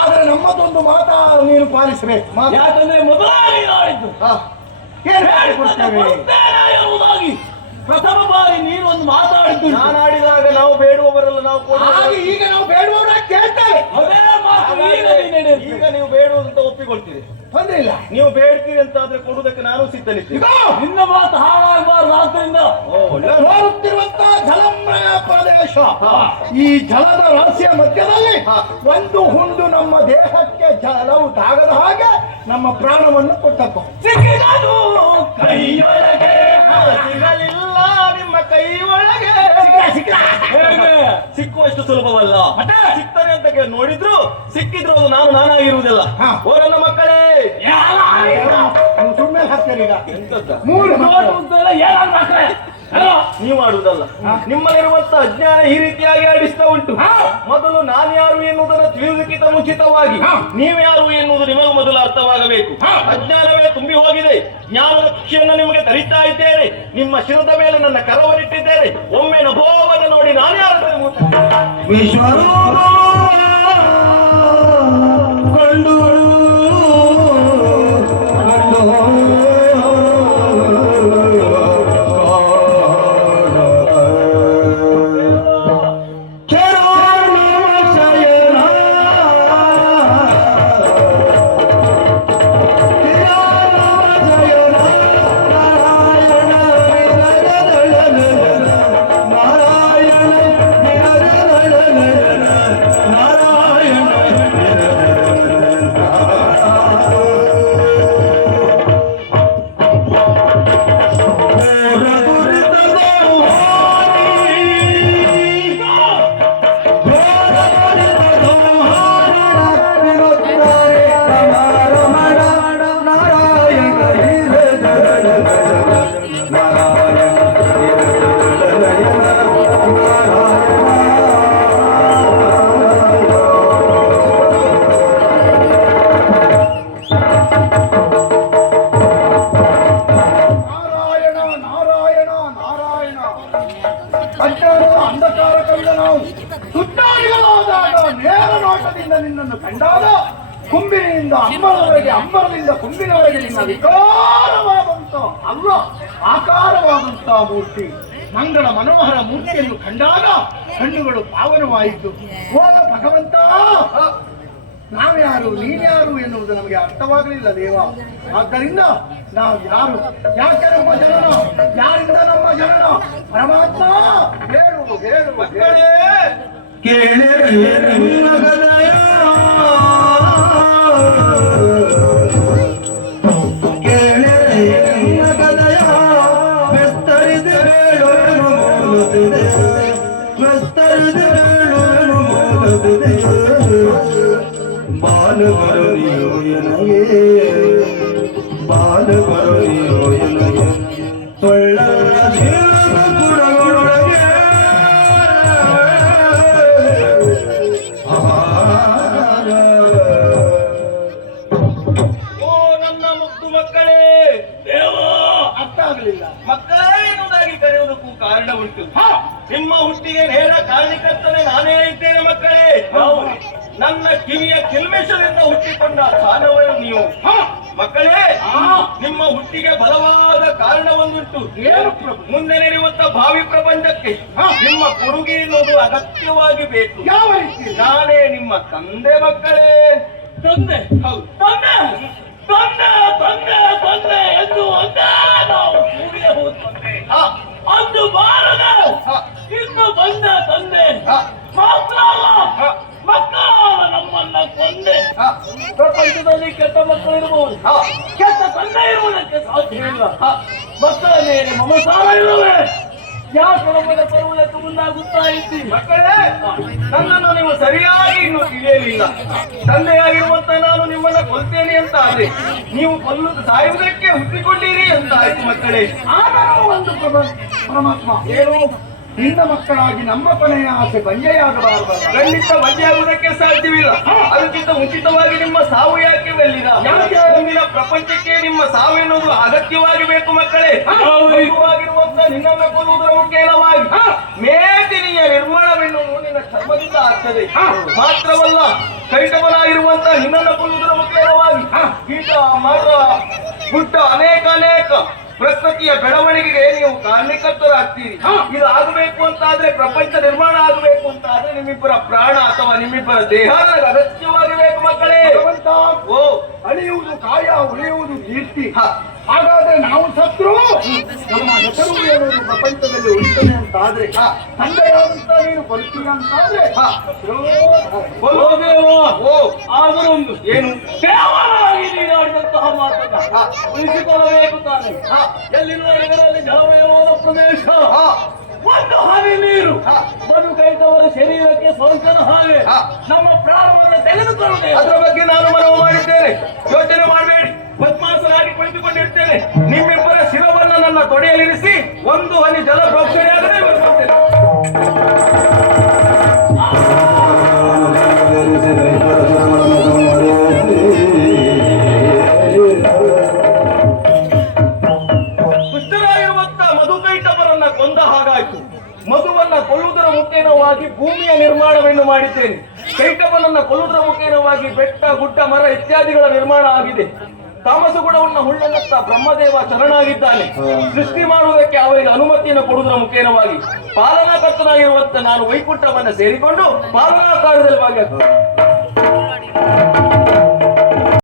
ಆದ್ರೆ ನಮ್ಮದೊಂದು ಮಾತ ನೀನು ಪಾಲಿಸಬೇಕು. ಯಾಕಂದ್ರೆ ಮೊದಲಾಗಿ ಆಡಿದ್ದು ಏನು ಹೇಳಿಕೊಡ್ತೇವೆ ಎಂಬುದಾಗಿ ಪ್ರಥಮ ಬಾರಿ ನೀನು ಒಂದು ಮಾತಾಡಿದ್ದು. ನಾನು ಆಡಿದಾಗ ನಾವು ಬೇಡುವವರೆಲ್ಲ ನಾವು ಹಾಗೆ ಈಗ ನಾವು ಬೇಡುವವರ ಕೇಳ್ತೇವೆ. ಅದೇ ಮಾತು ಈಗ ನೀವು ಬೇಡುವುದಂತ ಒಪ್ಪಿಕೊಳ್ತೀರಿ, ತೊಂದ್ರೆ ಇಲ್ಲ. ನೀವು ಬೇಡ್ತೀರಿ ಅಂತ ಆದ್ರೆ ಕೊಡುವುದಕ್ಕೆ ನಾನು ಸಿದ್ಧನಿದ್ದೀನಿ. ನಿನ್ನ ಮಾತು ಹಾಳಾಗಬಾರ್ದು. ಆದ್ದರಿಂದ ನೋಡುತ್ತಿರುವಂತಹ ಜಲಮಯ ಪ್ರದೇಶ, ಈ ಜಲದ ರಹಸ್ಯ ಮಧ್ಯದಲ್ಲಿ ಒಂದು ಹುಂಡು ನಮ್ಮ ದೇಹಕ್ಕೆ ಜಲವು ತಾಗದ ಹಾಗೆ ನಮ್ಮ ಪ್ರಾಣವನ್ನು ಕೊಟ್ಟಪ್ಪ. ಸಿಕ್ಕಿದನು ಕೈಯೊಳಗೆ ಸಿಗಲಿಲ್ಲ ನಿಮ್ಮ ಕೈ ಒಳಗೆ. ಸಿಕ್ಕುವಷ್ಟು ಸುಲಭವಲ್ಲ. ಸಿಗ್ತಾನೆ ಅಂತ ನೋಡಿದ್ರು ಸಿಕ್ಕಿದ್ರು ಅದು ನಾನಾಗಿರುವುದಿಲ್ಲ. ಓ ನನ್ನ ಮಕ್ಕಳೇ, ಸುಮ್ಮನೆ ಹಾಕ್ತಾರೆ ಈಗ. ಎಂತದ್ದ ನೀವು ಆಡುವುದಲ್ಲ, ನಿಮ್ಮಲ್ಲಿರುವಂತ ಅಜ್ಞಾನ ಈ ರೀತಿಯಾಗಿ ಆಡಿಸ್ತಾ ಉಂಟು. ಮೊದಲು ನಾನು ಯಾರು ಎನ್ನುವುದನ್ನು ತಿಳಿಯುವುದಕ್ಕಿಂತ ಮುಂಚಿತವಾಗಿ ನೀವು ಯಾರು ಎನ್ನುವುದು ನಿಮಗೆ ಮೊದಲು ಅರ್ಥವಾಗಬೇಕು. ಅಜ್ಞಾನವೇ ತುಂಬಿ ಹೋಗಿದೆ. ಜ್ಞಾನದ ಖುಷಿಯನ್ನು ನಿಮಗೆ ತರಿತಾ ಇದ್ದೇನೆ. ನಿಮ್ಮ ಶಿರದ ಮೇಲೆ ನನ್ನ ಕರವನ್ನಿಟ್ಟಿದ್ದೇನೆ. ಒಮ್ಮೆ ನಭೋವನ್ನು ನೋಡಿ ನಾನು ಯಾರು ನಿನ್ನನ್ನು ಕಂಡಾಗ ಕುಂಬಿನಿಂದ ಅಂಬರದವರೆಗೆ, ಅಂಬರದಿಂದ ಕುಂಬಿನವರೆಗೆ ನಿನ್ನ ವಿಕಾರವಾದಂತ ಅಲ್ಲ ಆಕಾರವಾದಂತ ಮೂರ್ತಿ, ಮಂಗಳ ಮನೋಹರ ಮೂರ್ತಿಯನ್ನು ಕಂಡಾಗ ಕಣ್ಣುಗಳು ಪಾವನವಾಯಿತು. ಓ ಭಗವಂತ, ನಾವ್ಯಾರು ನೀನ್ಯಾರು ಎನ್ನುವುದು ನಮಗೆ ಅರ್ಥವಾಗಲಿಲ್ಲ ದೇವ. ಆದ್ದರಿಂದ ನಾವು ಯಾರು, ಯಾಕೆ ನಮ್ಮ ಜನನ, ಯಾರಿಂದ ನಮ್ಮ ಜನನ? ಪರಮಾತ್ಮ ಹೇಳು ಹೇಳು ನಿಮ್ಮ ಹುಟ್ಟಿಗೆ ನೇರ ಕಾರಣಕರ್ತನೆ ನಾನೇ ಇದ್ದೇನೆ ಮಕ್ಕಳೇ. ನನ್ನ ಕಿವಿಯ ಕಿಲ್ಮೆಷದಿಂದ ಹುಟ್ಟಿಕೊಂಡ ಸ್ಥಾನವೇ ನೀವು ಮಕ್ಕಳೇ. ನಿಮ್ಮ ಹುಟ್ಟಿಗೆ ಬಲವಾದ ಕಾರಣವೊಂದುಂಟು. ಮುಂದೆ ನಡೆಯುವಂತ ಭಾವಿ ಪ್ರಪಂಚಕ್ಕೆ ನಿಮ್ಮ ಕೊಡುಗೆ ಎನ್ನುವುದು ಅಗತ್ಯವಾಗಿ ಬೇಕು. ಯಾವ ರೀತಿ? ನಾನೇ ನಿಮ್ಮ ತಂದೆ ಮಕ್ಕಳೇ. ತಂದೆ? ಹೌದು, ತಂದೆ ತಂದೆ ತಂದೆ ತಂದೆ ಎಂದು ಒಂದೇ ನಾವು ಕೂಡಿಯೇ ಹೋದ ತಂದೆ. ಅಂದು ಬಾರದ ಇನ್ನು ಬಂದ ತಂದೆ ಮಾತ್ರ ಅಲ್ಲ, ಮಕ್ಕಳಾದ ನಮ್ಮನ್ನ ಕೊಂದೆ. ಪ್ರಪಂಚದಲ್ಲಿ ಕೆಟ್ಟ ಮಕ್ಕಳು ಇರಬಹುದು, ಕೆಟ್ಟ ತಂದೆ ಇರುವುದಕ್ಕೆ ಸಾಧ್ಯವಿಲ್ಲ. ಮಕ್ಕಳ ಮೇಲೆ ಮಮಸಾರ ಇರುವೆ. ಯಾಕೆ ನಮ್ಮನ್ನ ಬರುವುದಕ್ಕೆ ಮುಂದಾಗುತ್ತಾ ಇದ್ದೀವಿ ಮಕ್ಕಳೇ? ನನ್ನನ್ನು ನೀವು ಸರಿಯಾಗಿ ಇನ್ನು ತಿಳಿಯಲಿಲ್ಲ. ತಂದೆಯಾಗಿರುವಂತ ನಾನು ನಿಮ್ಮನ್ನ ಕೊಲ್ತೇನೆ ಅಂತ ಆದ್ರೆ ನೀವು ಸಾಯುವುದಕ್ಕೆ ಹುಟ್ಟಿಕೊಂಡಿರಿ ಅಂತ ಆಯ್ತು ಮಕ್ಕಳೇ. ಆಗ ಒಂದು ಪರಮಾತ್ಮ ಏನು, ನಿನ್ನ ಮಕ್ಕಳಾಗಿ ನಮ್ಮ ಕೊನೆಯ ಆಸೆ ಬಂಜೆಯಾಗಬಾರದು. ಖಂಡಿತ ಬಂಜೆಯಾಗುವುದಕ್ಕೆ ಸಾಧ್ಯವಿಲ್ಲ. ಅದಕ್ಕಿಂತ ಉಚಿತವಾಗಿ ನಿಮ್ಮ ಸಾವು ಯಾಕೆ ಬೆಲ್ಲಿದ? ಮುಂದಿನ ಪ್ರಪಂಚಕ್ಕೆ ನಿಮ್ಮ ಸಾವು ಎನ್ನುವುದು ಅಗತ್ಯವಾಗಿ ಬೇಕು ಮಕ್ಕಳೇ. ಆಗಿರುವಂತ ನಿನ್ನನ್ನು ಕೊಲ್ಲುವುದರ ಮುಖೇನವಾಗಿ ಮೇದಿನಿಯ ನಿರ್ಮಾಣವೆನ್ನುವುದು ನಿನ್ನ ಚರ್ಮದಿಂದ ಆಗ್ತದೆ. ಮಾತ್ರವಲ್ಲ, ಕೈಟವನಾಗಿರುವಂತ ನಿನ್ನನ್ನು ಕೊಲ್ಲುವುದರ ಮುಖೇನವಾಗಿ ಕೀಟ ಮರ ಗುಡ್ಡ ಅನೇಕ ಪ್ರಕೃತಿಯ ಬೆಳವಣಿಗೆಗೆ ನೀವು ಕಾರಣಕರ್ತರಾಗ್ತೀರಿ. ಇದು ಆಗಬೇಕು ಅಂತಾದ್ರೆ, ಪ್ರಪಂಚ ನಿರ್ಮಾಣ ಆಗಬೇಕು ಅಂತಾದ್ರೆ ನಿಮ್ಮಿಬ್ಬರ ಪ್ರಾಣ ಅಥವಾ ನಿಮ್ಮಿಬ್ಬರ ದೇಹ ನನಗೆ ಅಗತ್ಯವಾಗಿರಬೇಕು ಮಕ್ಕಳೇ. ಓ, ಅಳಿಯುವುದು ಕಾಯ, ಉಳಿಯುವುದು ಕೀರ್ತಿ. ಹಾಗಾದ್ರೆ ನಾವು ಸತ್ರು ನಮ್ಮ ಹೆಸರು ಏನು ಪ್ರಪಂಚದಲ್ಲಿ ಉಳಿತಾನೆ ಅಂತಾದ್ರೆ, ತಂದೆಯಾದಂತ ನೀನು ಕೊಲ್ತೀಯ ಅಂತಾದ್ರೆ ಆದರೊಂದು ಏನು ದೇವರಾಗಿ ನೀನಾಡಿದಂತಹ ಮಾತನ್ನ ಉಳಿಸಿಕೊಳ್ಳಬೇಕು ತಾನೆ. ಎಲ್ಲಿ ನೋಡಿದರಲ್ಲಿ ಜಲಮಯವಾದ ಪ್ರದೇಶ, ಒಂದು ಹನಿ ನೀರು ಬದುಕೈತವರ ಶರೀರಕ್ಕೆ ಸೋಂಕನ ಹಾಗೆ ನಮ್ಮ ಪ್ರಾಣವನ್ನು ತೆಗೆದುಕೊಳ್ಳದೆ ಅದರ ಬಗ್ಗೆ ನಾನು ಮನವಿ ಮಾಡಿದ್ದೇನೆ. ಯೋಚನೆ ಮಾಡಬೇಡಿ, ಪದ್ಮಾಸನಾಗಿ ಕುಳಿತುಕೊಂಡಿರ್ತೇನೆ. ನಿಮ್ಮಿಬ್ಬರ ಶಿರವನ್ನು ನನ್ನ ತೊಡೆಯಲ್ಲಿರಿಸಿ ಒಂದು ಹನಿ ಜಲ ಪ್ರೋಕ್ಷಣೆಯಾಗದೆ ಬರ್ತೇನೆ. ದುಷ್ಟರಾಗಿರುವಂತ ಮಧುಕೈಟವರನ್ನ ಕೊಂದ ಹಾಗಾಯ್ತು. ಮಧುವನ್ನ ಕೊಲ್ಲುವುದರ ಮುಖೇನವಾಗಿ ಭೂಮಿಯ ನಿರ್ಮಾಣವನ್ನು ಮಾಡಿದ್ದೇನೆ. ಕೈಟವನನ್ನ ಕೊಲ್ಲುವುದರ ಮುಖೇನವಾಗಿ ಬೆಟ್ಟ ಗುಡ್ಡ ಮರ ಇತ್ಯಾದಿಗಳ ನಿರ್ಮಾಣ ಆಗಿದೆ. ತಾಮಸ ಗುಣವನ್ನ ಹುಳ್ಳನತ್ತ ಬ್ರಹ್ಮದೇವ ಶರಣಾಗಿದ್ದಾನೆ. ಸೃಷ್ಟಿ ಮಾಡುವುದಕ್ಕೆ ಅವರಿಗೆ ಅನುಮತಿಯನ್ನು ಕೊಡುವುದರ ಮುಖೇನವಾಗಿ ಪಾಲನಾಕರ್ತನಾಗಿರುವಂತ ನಾನು ವೈಕುಂಠವನ್ನ ಸೇರಿಕೊಂಡು ಪಾಲನಾ ಕಾರ್ಯದಲ್ಲಿ ಭಾಗಿಯಾಗ್ತೇನೆ.